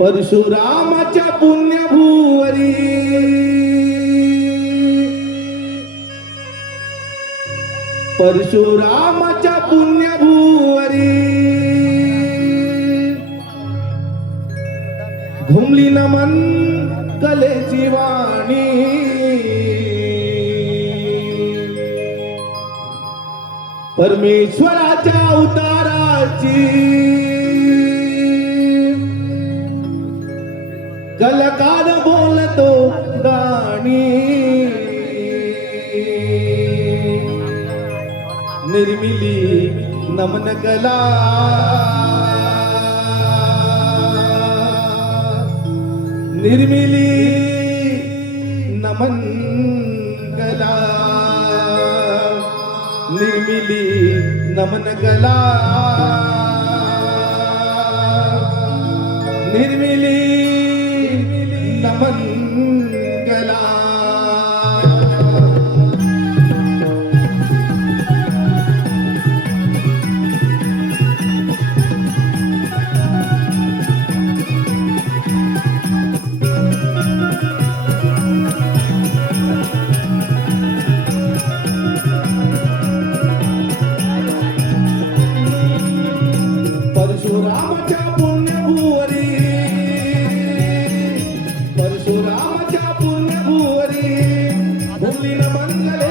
परशुरामाच्या पुण्यभूवरी. परशुरामाच्या पुण्यभूवरी. घुमली नमन कलेची वाणी. परमेश्वराच्या अवताराची. निर्मिली नमन कला निर्मिली नमन कला निर्मिली नमन மங்களே உள்ளின மங்களே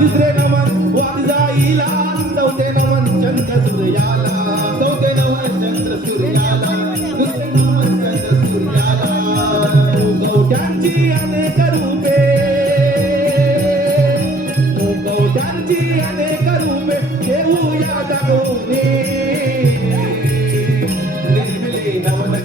तिसरे नमन वाजाईला. चौथे नमन चंद्र सूर्याला चौथे नमन चंद्र सूर्याला दुसरे नमन चंद्र सूर्याला मुकवट्यांची अनेक रूपे. मुकवट्यांची अनेक रूपे देऊया दाखवणे निर्मिली नमन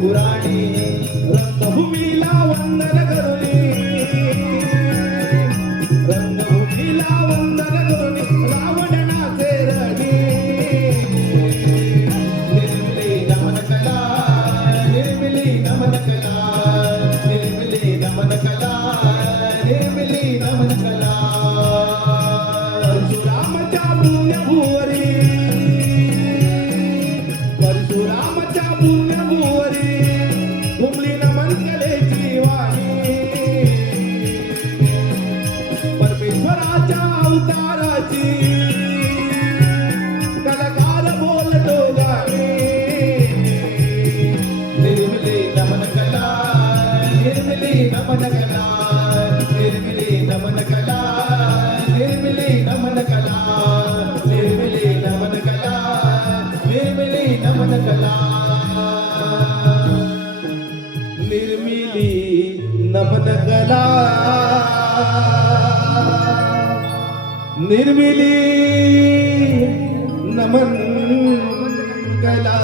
पुराणी रंगभूमीला वंदन करू नमन कला निर्मिली नमन कला निर्मिली नमन कला निर्मिली नमन कला निर्मिली नमन कला निर्मिली नमन कला निर्मिली नमन कला।